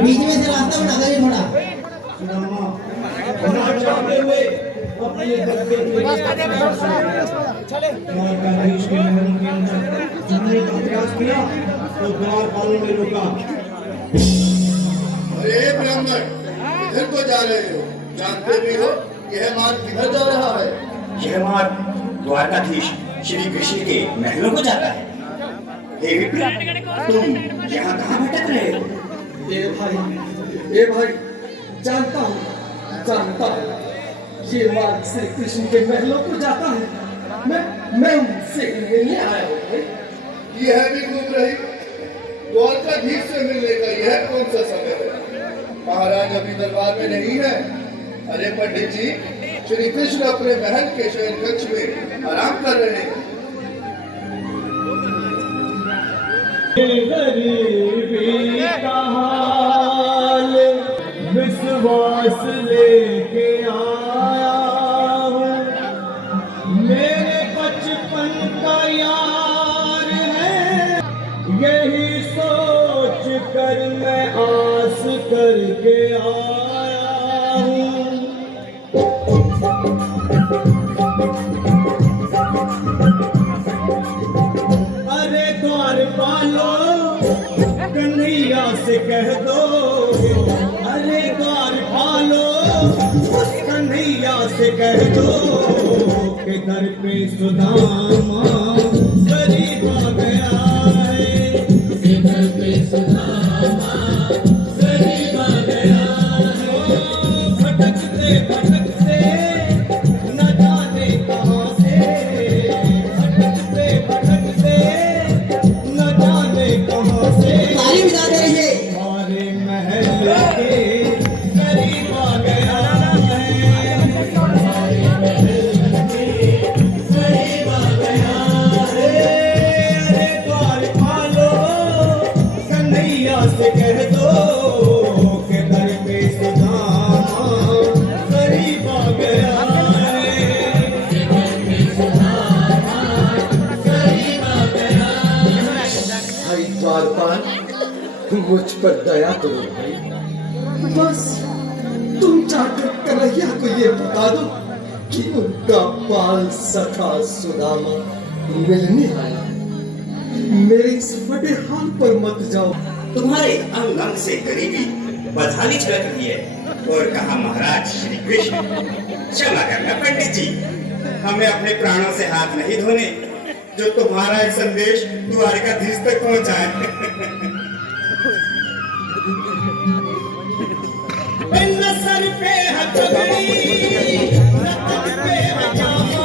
बीच में से रास्ता बना दे थोड़ा। अरे ब्राह्मण, इधर को जा रहे हो? जानते भी हो यह मार्ग किधर जा रहा है? यह मार्ग द्वारकाधीश श्री कृष्ण के महलों को जाता है। हे विप्र, तुम यहाँ कहाँ भटक रहे हो? ये भाई जानता हूँ ये मार्ग श्री कृष्ण के महलों को जाता है। मैं उनसे मिलने आया हूँ। यह भी घूम रही द्वारकाधीश से मिलने का यह कौन सा समय है? महाराज अभी दरबार में नहीं है। अरे पंडित जी, श्री कृष्ण अपने महल के शयन कक्ष में आराम कर रहे हैं। गरीबी का हाल विश्वास लेके आया हूँ। मेरे बचपन का यार है, यही सोच कर मैं आस करके आया हूँ। अरे द्वारपालो कन्हैया से कह दो, अरे द्वारपालो उस कन्हैया से कह दो कि दर पे सुदामा गरीब आ गया है, कि दर पे सुदामा गरीब आ गया है। भटकते भटकते न जाने कहाँ से, भटकते भटकते न जाने कहाँ से ताली बजा दे रही है। हमारे महल के करीब आ गया है, हमारे महल के करीब आ गया है। अरे द्वारपालो कन्हैया से कह दो कि दर पे सुदामा करीब आ गया है, कि दर पे सुदामा करीब आ गया है। भाई द्वारपाल, मुझ पर दया करो भाई। बस तुम जाकर कन्हैया को ये बता दो कि उनका बाल सखा सुदामा मिलने आया। मेरे इस फटे हाल पर मत जाओ। तुम्हारे अंग अंग से गरीबी बदहाली छलक रही है। और कहा महाराज श्री कृष्ण, क्षमा करना पंडित जी, हमें अपने प्राणों से हाथ नहीं धोने जो तुम्हारा एक संदेश द्वारकाधीश तक पहुंचाए। न सर पे है पगड़ी, न तन पे है जामा,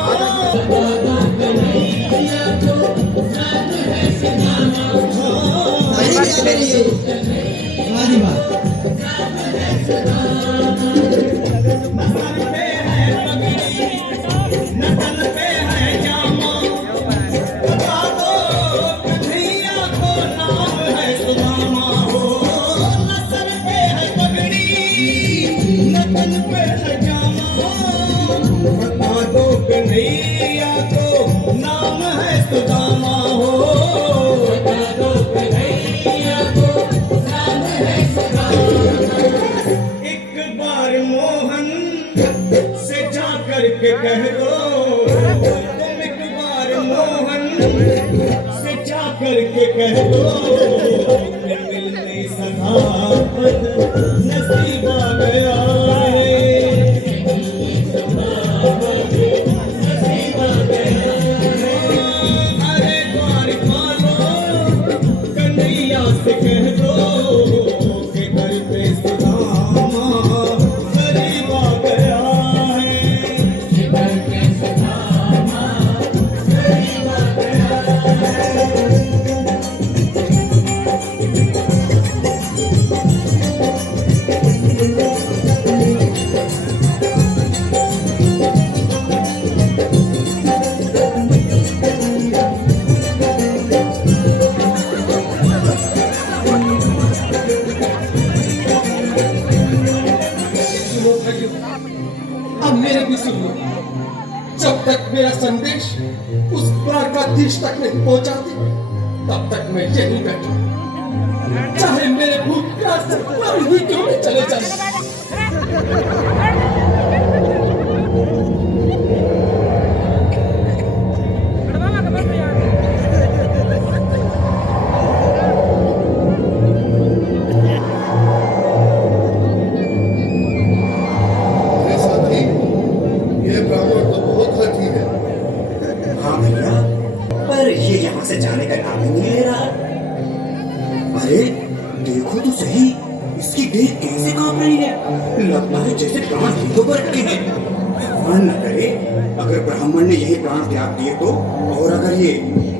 कन्हैया को रात है सिनामा। ताली बजा दे रही है। हमारी बात। न सर पे है पगड़ी, न तन पे है जामा, बता दो कन्हैया को नाम है सुदामा हो। न सर पे है पगड़ी, न तन पे है जामा, बता दो कन्हैया को नाम है सुदामा हो। बता दो कन्हैया को नाम है सुदामा। एक बार मोहन से जा करके कह दो, तुम एक बार मोहन से जा करके कह दो कि मिलने सदापत नसीब आ गया है, नसीब आ गया है। अरे द्वारपालो कन्हैया से कह दो कि घर पे सुदामा गरीब आ गया है, कि घर पे सुदामा गरीब आ गया है। सुनो भाइयों, अब मेरे भी सुन लो। जब तक मेरा संदेश उस द्वारकाधीश तक नहीं पहुंचाती, तब तक मैं यहीं बैठा, चाहे से पुरानी हुई क्यों नहीं चले जाए? अरे साथी, ये ब्राह्मण तो बहुत हठी है। हाँ भैया, पर ये यहाँ से जाने का नाम ही नहीं ले रहा। अरे देखो तो सही, इसकी देह कैसे कांप रही है। लगता है जैसे प्राण हाथों पर रखे हैं। भगवान न करे अगर ब्राह्मण ने यही प्राण त्याग दिए तो, और अगर ये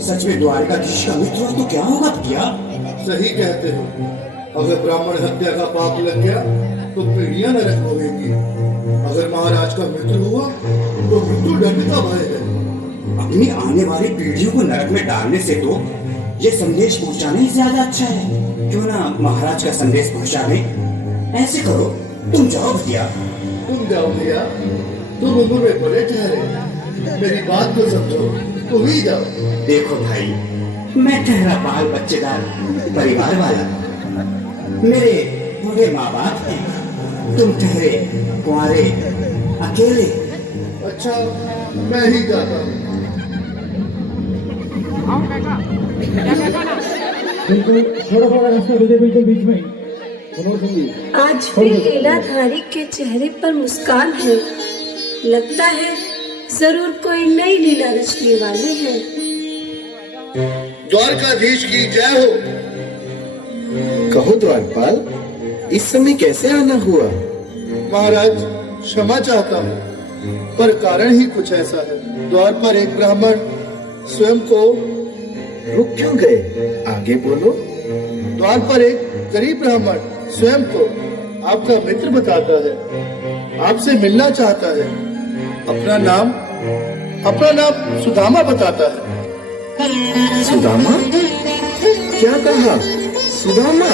सच में द्वारकाधीश का मित्र हो तो क्या होगा भैया? सही कहते हो, अगर ब्राह्मण हत्या का पाप लग गया तो पीढ़ियां नरक होगी। अगर महाराज का मृत्यु हुआ तो मृत्यु दंड का भय है। अपनी आने वाली पीढ़ियों को नरक में डालने से तो ये संदेश पहुंचाना ही ज्यादा अच्छा है। क्यों ना महाराज का संदेश पहुंचाने? ऐसे करो, तुम जाओ भैया। तुम जाओ भैया, तुम उम्र में बड़े ठहरे, मेरी बात को समझो, तुम ही जाओ। देखो भाई, मैं ठहरा बाल बच्चेदार परिवार वाला, मेरे बूढ़े माँ बाप हैं। तुम ठहरे कुंवारे अकेले। अच्छा, मैं ही जाता हूँ। बिल्कुल थोड़ा थोड़ा रास्ता दे दे, बिल्कुल बीच में। आज फिर लीलाधारी के चेहरे पर मुस्कान है। लगता है जरूर कोई नई लीला रचने वाले हैं। द्वारकाधीश की जय हो। कहो द्वारपाल, इस समय कैसे आना हुआ? महाराज, क्षमा चाहता हूँ, पर कारण ही कुछ ऐसा है। द्वार पर एक ब्राह्मण स्वयं को रुक क्यों गए? आगे बोलो। द्वार पर एक गरीब ब्राह्मण स्वयं को आपका मित्र बताता है, आपसे मिलना चाहता है। अपना नाम सुदामा बताता है। सुदामा? क्या कहा? सुदामा?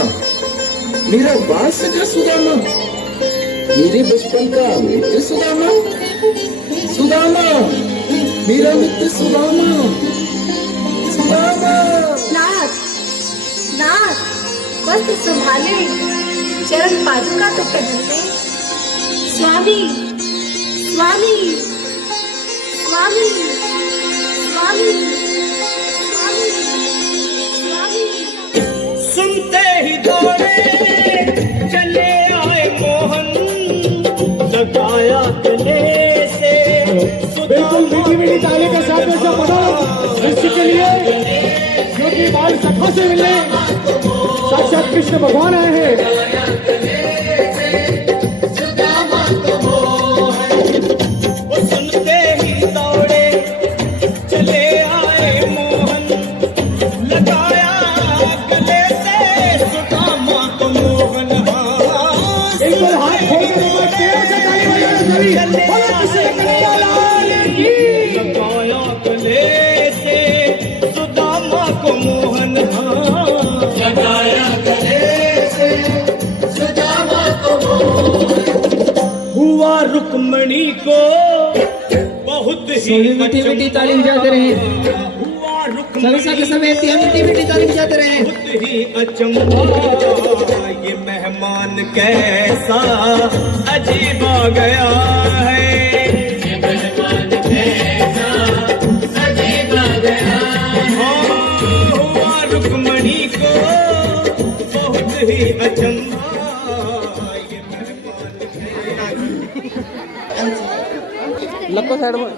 मेरा बाल सगा सुदामा? मेरे बचपन का मित्र सुदामा? सुदामा, मेरा मित्र सुदामा। सुदामा। नाथ, नाथ, वस्त्र संभाले, चरण पादुका तो पहनते। स्वामी, स्वामी, स्वामी, स्वामी, स्वामी, स्वामी। सुनते ही दौड़े चले आए मोहन, लगाया गले से बिल्कुल मीठी मीठी ताली के साथ में सब बताओ शिष्य के लिए, क्योंकि बाल सखा से मिलने साक्षात कृष्ण भगवान आए हैं। सुनते ही दौड़े चले आए मोहन, लगाया गले से सुदामा को मोहन। बिल्कुल हाथ खोल के देखो, तेज से ताली बजाना सभी। बोलो कृष्ण कन्हैया लाल की। लगाया गले से सुदामा को मोहन। लगाया गले से सुदामा को मोहन। हुआ रुक्मणी को बहुत ही मीठी मीठी ताली बजाते रहे। हुआ सभी रुक्मणी सबके समेत मीठी मीठी ताली बजाते रहे। बहुत ही अचंभा, ये मेहमान कैसा अजीब आ गया है। ये मेहमान कैसा अजीब आ गया है। हुआ रुक्मणी को बहुत ही अचंभा, ये मेहमान लको साइड में।